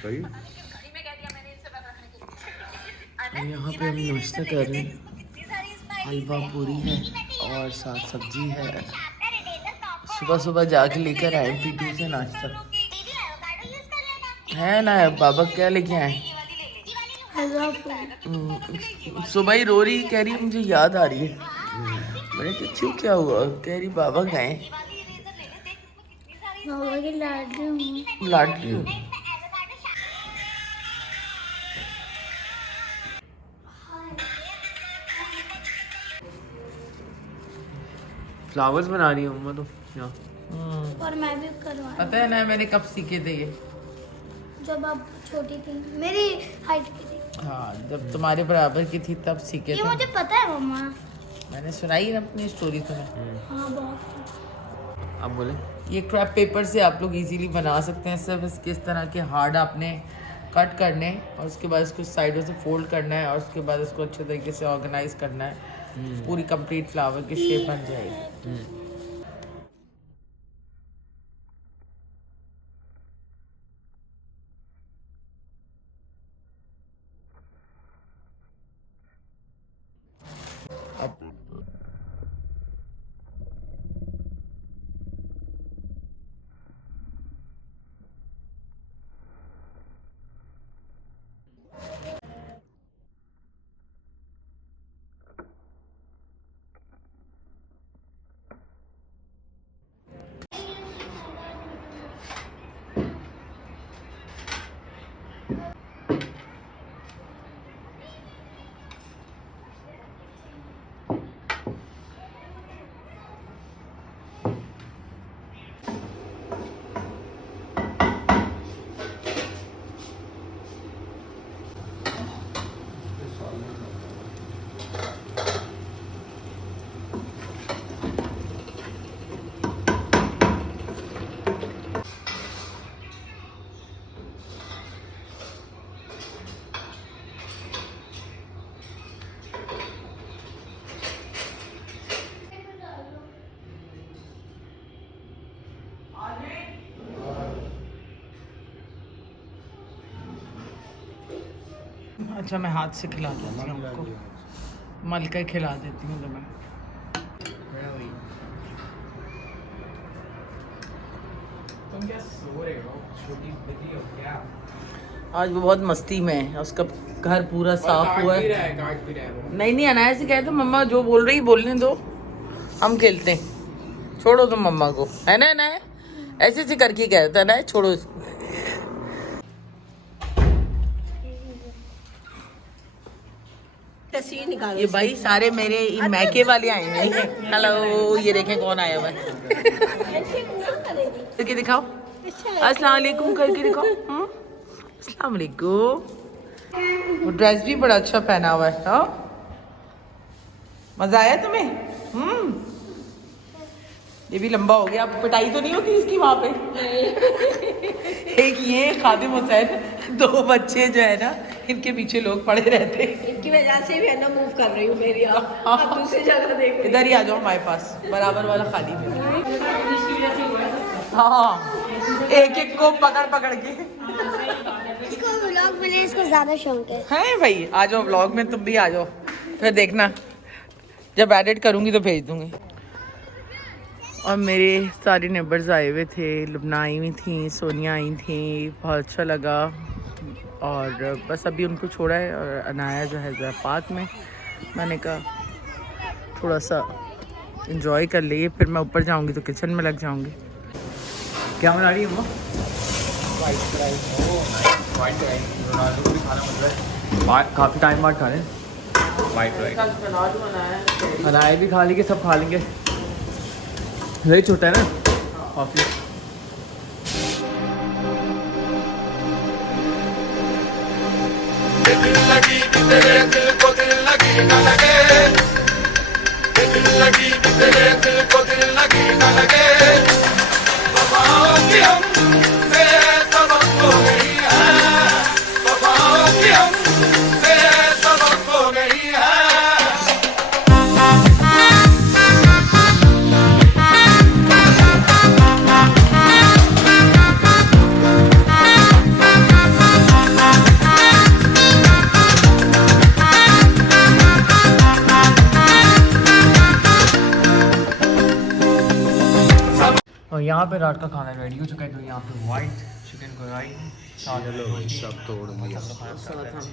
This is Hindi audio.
यहाँ पे हम नाश्ता कर रहे हैं, हलवा पूरी है और साथ सब्जी है। सुबह सुबह जाके लेकर आए P2 से नाश्ता है ना। बाबा क्या लेके आए? सुबह ही रो रही, कह रही मुझे याद आ रही है। मैंने कहा क्यों, क्या हुआ? कह रही बाबा गए, बाबा की लाडली हूँ। फ्लावर्स बना रही हूँ मम्मा तो यहाँ। और मैं भी करवा। पता है ना मैंने कब सीखे थे ये? जब आप छोटी थी, मेरी हाइट की थी। हाँ, जब तुम्हारे बराबर की थी तब सीखे थे। ये मुझे पता है मम्मा, मैंने सुनाई ना अपनी स्टोरी तुम्हें। हाँ बहुत। अब बोले ये क्रैप पेपर से आप लोग इजीली बना सकते हैं। सिर्फ इसके इस तरह के हार्ड आपने कट करने और उसके बाद इसको साइडों से फोल्ड करना है और उसके बाद इसको अच्छे तरीके से ऑर्गेनाइज करना है। पूरी कंप्लीट फ्लावर की शेप बन जाएगी। अच्छा मैं हाथ से खिला देती हूँ आपको, मल कर खिला देती हूँ तुम्हें। तुम क्या सो रहे हो? छोटी बच्ची हो क्या? आज वो बहुत मस्ती में है, उसका घर पूरा साफ हुआ है। नहीं नहीं, अनाया से कहते मम्मा जो बोल रही बोलने दो, हम खेलते हैं, छोड़ो तुम मम्मा को, है ना अनाया? ऐसे ऐसे करके कहता है ना, छोड़ो। तस्वीर निकालो। ये भाई सारे मेरे मैके वाले आए हैं। हेलो, ये देखें कौन आया हुआ है। करके दिखाओ, अस्सलाम वालेकुम करके दिखाओ। अस्सलाम वालेकुम। वो ड्रेस भी बड़ा अच्छा पहना हुआ है। हाँ, मजा आया तुम्हें? ये भी लंबा हो गया, अब पिटाई तो नहीं होती इसकी वहाँ पे? एक ये खादिम हुसैन, दो बच्चे जो है ना, इनके पीछे लोग पड़े रहते हैं। इनकी वजह से भी है ना मूव कर रही हूँ मेरी। अब दूसरी जगह देख। इधर ही आ जाओ हमारे पास, बराबर वाला खाली में। हाँ, एक एक को पकड़ पकड़ के। इसको व्लॉग बनाने इसको ज्यादा शौक है भाई आ जाओ व्लॉग में, तुम भी आ जाओ, फिर देखना जब एडिट करूँगी तो भेज दूँगी। और मेरे सारे नेबर्स आए हुए थे, लुबना आई हुई थी, सोनिया आई थी, बहुत अच्छा लगा। और बस अभी उनको छोड़ा है और अनाया जो है पार्क में। मैंने कहा थोड़ा सा एंजॉय कर लिए, फिर मैं ऊपर जाऊंगी तो किचन में लग जाऊंगी। क्या बना रही है वो? White rice. रोनाल्डो को भी खाना मतलब है, काफ़ी टाइम बाद खा रहे हैं वाइट राइस। अनाया भी खा लेंगे, सब खा लेंगे। वही छोटा है ना ऑफिस। दिल लगी तेरे दिल को दिल लगी न लगे, दिल लगी तेरे दिल को दिल लगी न लगे। वफाओं की हमसे सबक हो गई है, वफाओं की हमसे सबक हो गई है। और यहाँ पे रात का खाना रेडी हो चुका है। तो यहाँ पे वाइट चिकन कढ़ाई, साथ में रोटी, सब तोड़ दिया। साथ हम